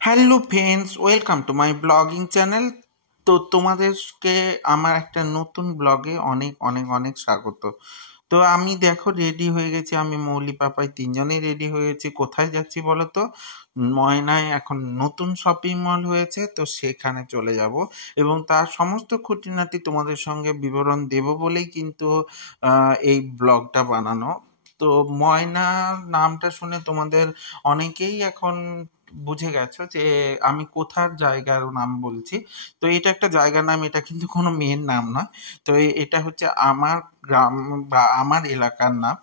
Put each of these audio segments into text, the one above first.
Hello friends, welcome to my blogging channel. তো তোমাদেরকে আমার একটা নতুন ব্লগে অনেক অনেক অনেক স্বাগত। তো আমি দেখো রেডি হয়ে গেছি, আমি মৌলি পাপাই তিনজনেই রেডি হয়ে গেছি। কোথায় যাচ্ছি বলো তো? ময়নায় এখন নতুন শপিং মল হয়েছে, তো সেখানে চলে যাব এবং তার সমস্ত খুঁটিনাটি তোমাদের সঙ্গে বিবরণ দেব বলেই কিন্তু এই ব্লগটা বানানো। তো ময়না নামটা শুনে তোমাদের অনেকেই এখন বুঝে গেছো যে আমি কোথার জায়গার নাম বলছি। তো এটা একটা জায়গার নাম, এটা কিন্তু কোনো মেয়ের নাম নয়। তো এটা হচ্ছে আমার গ্রাম বা আমার এলাকার নাম।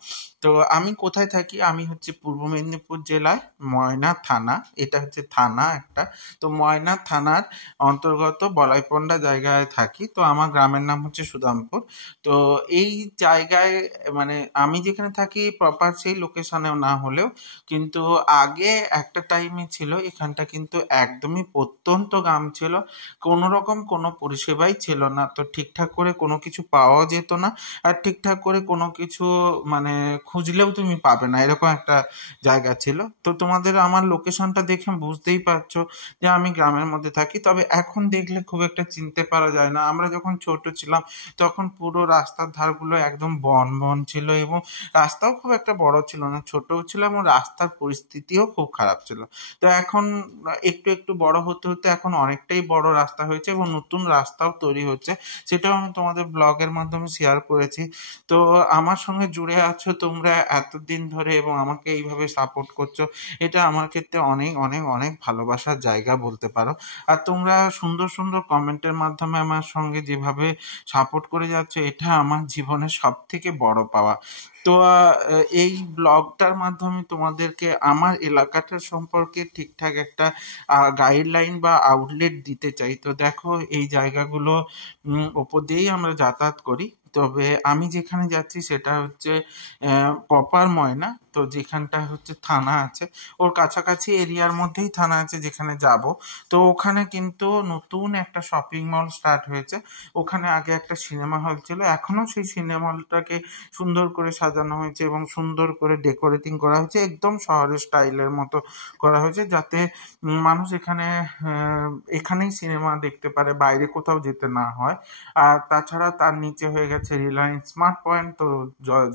তো আমি কোথায় থাকি? আমি হচ্ছে পূর্ব মেদিনীপুর জেলায় ময়না থানা, এটা হচ্ছে থানা একটা। তো ময়না থানার অন্তর্গত বলাইপন্ডা জায়গায় থাকি। তো আমার গ্রামের নাম হচ্ছে সুদামপুর। তো এই জায়গায় মানে আমি যেখানে থাকি প্রপার সেই লোকেশনেও না হলেও কিন্তু আগে একটা টাইমে ছিল এখানটা কিন্তু একদমই প্রত্যন্ত গ্রাম ছিল। কোনো রকম কোনো পরিষেবাই ছিল না, তো ঠিকঠাক করে কোনো কিছু পাওয়াও যেত না। আর ঠিকঠাক করে কোনো কিছু মানে খুঁজলেও তুমি পাবে না, এরকম একটা জায়গা ছিল। তো তোমাদের আমার লোকেশনটা দেখে বুঝতেই পারছো যে আমি গ্রামের মধ্যে থাকি। তবে এখন দেখলে খুব একটা চিনতে পারা যায় না। আমরা যখন ছোট ছিলাম তখন পুরো রাস্তার ধারগুলো একদম বন বন ছিল এবং রাস্তাও খুব একটা বড় ছিল না, ছোটও ছিল এবং রাস্তার পরিস্থিতিও খুব খারাপ ছিল। তো এখন একটু একটু বড় হতে হতে এখন অনেকটাই বড় রাস্তা হয়েছে এবং নতুন রাস্তাও তৈরি হচ্ছে, সেটাও আমি তোমাদের ব্লগের মাধ্যমে শেয়ার করেছি। তো আমার সঙ্গে জুড়ে আছো তোমরা এতদিন ধরে এবং আমাকে এইভাবে সাপোর্ট করছো, এটা আমার ক্ষেত্রে অনেক অনেক অনেক ভালোবাসার জায়গা বলতে পারো। আর তোমরা সুন্দর সুন্দর কমেন্টের মাধ্যমে আমার সঙ্গে যেভাবে সাপোর্ট করে যাচ্ছ, এটা আমার জীবনের সব থেকে বড় পাওয়া। তো এই ব্লগটার মাধ্যমে তোমাদেরকে আমার এলাকাটার সম্পর্কে ঠিকঠাক একটা গাইডলাইন বা আউটলেট দিতে চাই। তো দেখো এই জায়গাগুলো ওপর দিয়েই আমরা যাতায়াত করি। তবে আমি যেখানে যাচ্ছি সেটা হচ্ছে প্রপার ময়না। তো যেখানটা হচ্ছে থানা আছে, ওর কাছাকাছি এরিয়ার মধ্যেই থানা আছে যেখানে যাব। তো ওখানে কিন্তু নতুন একটা শপিং মল স্টার্ট হয়েছে। ওখানে আগে একটা সিনেমা হল ছিল, এখনো সেই সিনেমা হলটাকে সুন্দর করে সাজানো হয়েছে এবং সুন্দর করে ডেকোরেটিং করা হয়েছে, একদম শহরের স্টাইলের মতো করা হয়েছে, যাতে মানুষ এখানেই সিনেমা দেখতে পারে, বাইরে কোথাও যেতে না হয়। আর তাছাড়া তার নিচে হয়ে গেছে রিলায়েন্স স্মার্ট পয়েন্ট। তো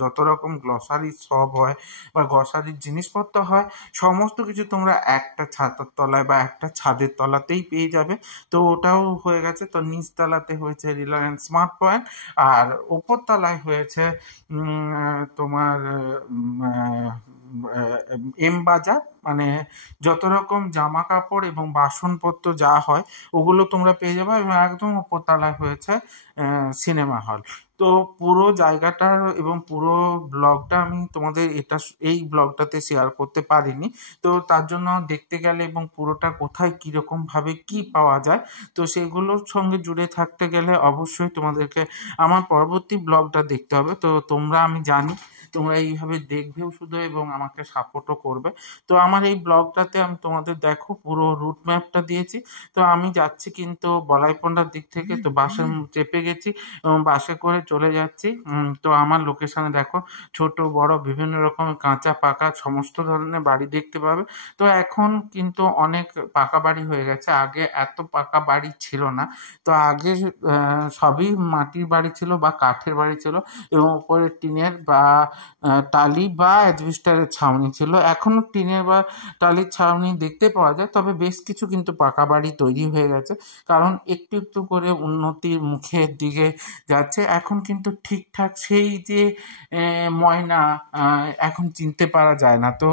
যত রকম গ্লসারি শপ হয় বা গ্লসারির জিনিসপত্র হয়, সমস্ত কিছু তোমরা একটা ছাতার তলায় বা একটা ছাদের তলাতেই পেয়ে যাবে। তো ওটাও হয়ে গেছে। তো নিচতলাতে হয়েছে রিলায়েন্স স্মার্ট পয়েন্ট, আর ওপর তলায় হয়েছে তোমার এম বাজার। মানে যত রকম জামা কাপড় এবং বাসনপত্র যা হয় ওগুলো তোমরা পেয়ে যাবে এবং একদম উপরতলায় হয়েছে সিনেমা হল। তো পুরো জায়গাটা এবং পুরো ব্লগটা আমি তোমাদের এই ব্লগটাতে শেয়ার করতে পারিনি। তো তার জন্য দেখতে গেলে এবং পুরোটা কোথায় কীরকম ভাবে কি পাওয়া যায়, তো সেগুলোর সঙ্গে জুড়ে থাকতে গেলে অবশ্যই তোমাদেরকে আমার পরবর্তী ব্লগটা দেখতে হবে। তো তোমরা, আমি জানি তোমরা এইভাবে দেখবেও শুধু এবং আমাকে সাপোর্টও করবে। তো আমার এই ব্লগটাতে আমি তোমাদের দেখো পুরো রুট ম্যাপটা দিয়েছি। তো আমি যাচ্ছি কিন্তু বলাইপন্ডার দিক থেকে, তো বাসে চেপে গেছি এবং বাসে করে চলে যাচ্ছি। তো আমার লোকেশনে দেখো ছোট বড় বিভিন্ন রকমের কাঁচা পাকা সমস্ত ধরনের বাড়ি দেখতে পাবে। তো এখন কিন্তু অনেক পাকা বাড়ি হয়ে গেছে, আগে এত পাকা বাড়ি ছিল না। তো আগে সবই মাটির বাড়ি ছিল বা কাঠের বাড়ি ছিল এবং উপরে টিনের বা টালি বা অ্যাজবেস্টারের ছাউনি ছিল। এখনও টিনের বা টালির ছাউনি দেখতে পাওয়া যায়, তবে বেশ কিছু কিন্তু পাকা বাড়ি তৈরি হয়ে গেছে, কারণ একটু একটু করে উন্নতির মুখের দিকে যাচ্ছে। এখন কিন্তু ঠিকঠাক সেই যে ময়না এখন চিনতে পারা যায় না। তো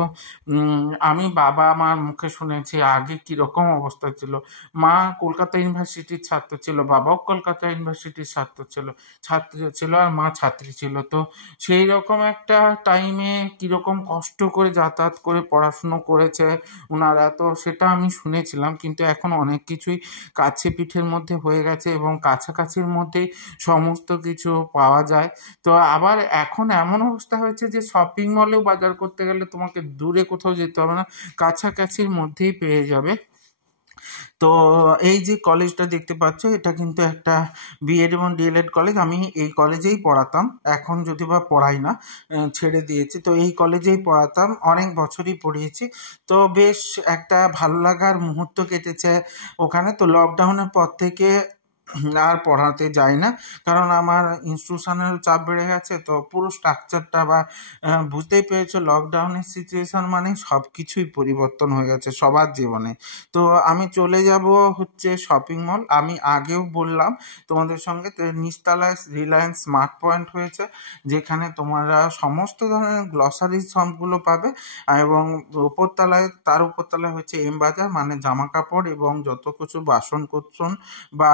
আমি বাবা মার মুখে শুনেছি আগে কীরকম অবস্থা ছিল। মা কলকাতা ইউনিভার্সিটির ছাত্র ছিল, বাবাও কলকাতা ইউনিভার্সিটির ছাত্র ছিল আর মা ছাত্রী ছিল। তো সেই রকম একটা টাইমে কীরকম কষ্ট করে যাতায়াত করে পড়াশুনো করেছে ওনারা, তো সেটা আমি শুনেছিলাম। কিন্তু এখন অনেক কিছুই কাছে পিঠের মধ্যে হয়ে গেছে এবং কাছাকাছির মধ্যেই সমস্ত কিছু পাওয়া যায়। তো আবার এখন এমন অবস্থা হয়েছে যে শপিং মলেও বাজার করতে গেলে তোমাকে দূরে কোথাও যেতে হবে না, কাছাকাছির মধ্যেই পেয়ে যাবে। তো এই যে কলেজটা দেখতে পাচ্ছ, এটা কিন্তু একটা বিএড এবং ডিএলএড কলেজ। আমি এই কলেজেই পড়াতাম, এখন যদি বা পড়াই না, ছেড়ে দিয়েছি। তো এই কলেজেই পড়াতাম, অনেক বছরই পড়িয়েছি। তো বেশ একটা ভালো লাগার মুহূর্ত কেটেছে ওখানে। তো লকডাউনের পর থেকে আর পড়াতে যাই না, কারণ আমার ইনস্টিটিউশনের চাপ বেড়ে গেছে। তো পুরো স্ট্রাকচারটা বা বুঝতেই পেরেছো, লকডাউনের সিচুয়েশন মানে সব কিছুই পরিবর্তন হয়ে গেছে সবার জীবনে। তো আমি চলে যাব হচ্ছে শপিং মল। আমি আগেও বললাম তোমাদের সঙ্গে, তো নিচতলায় রিলায়েন্স স্মার্ট পয়েন্ট হয়েছে, যেখানে তোমরা সমস্ত ধরনের গ্লসারি শপগুলো পাবে। এবং তার উপরতলায় হচ্ছে এম বাজার, মানে জামা কাপড় এবং যত কিছু বাসন কোসন বা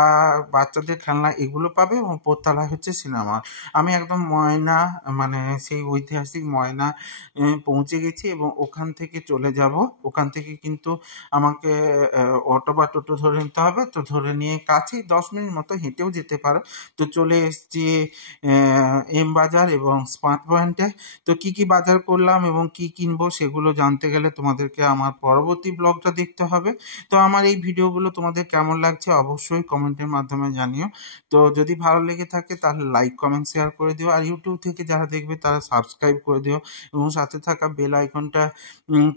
বাচ্চাদের খেলনা এগুলো পাবে। এবং উপরতলায় হচ্ছে সিনেমা। আমি একদম ময়না, মানে সেই ঐতিহাসিক ময়না পৌঁছে গেছি এবং ওখান থেকে চলে যাব। ওখান থেকে কিন্তু আমাকে অটো বা টোটো ধরে নিতে হবে। তো ধরে নিয়ে কাছেই 10 মিনিট মতো হেঁটেও যেতে পারো। তো চলে এসেছি এম বাজার এবং স্মার্ট পয়েন্টে। তো কি কি বাজার করলাম এবং কি কিনবো সেগুলো জানতে গেলে তোমাদেরকে আমার পরবর্তী ব্লগটা দেখতে হবে। তো আমার এই ভিডিওগুলো তোমাদের কেমন লাগছে অবশ্যই কমেন্টের মাধ্যমে জানিও। তো যদি ভালো লেগে থাকে তাহলে লাইক কমেন্ট শেয়ার করে দিও। আর ইউটিউব থেকে যারা দেখবে তারা সাবস্ক্রাইব করে দিও এবং সাথে থাকা বেল আইকনটা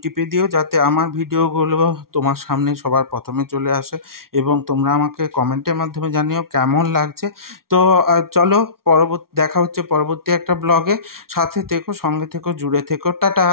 টিপে দিও, যাতে আমার ভিডিওগুলো তোমার সামনে সবার প্রথমে চলে আসে। এবং তোমরা আমাকে কমেন্টের মাধ্যমে জানিও কেমন লাগছে। তো চলো, দেখা হচ্ছে পরবর্তী একটা ব্লগে। সাথে থেকো, সঙ্গে থেকো, জুড়ে থেকো। টাটা।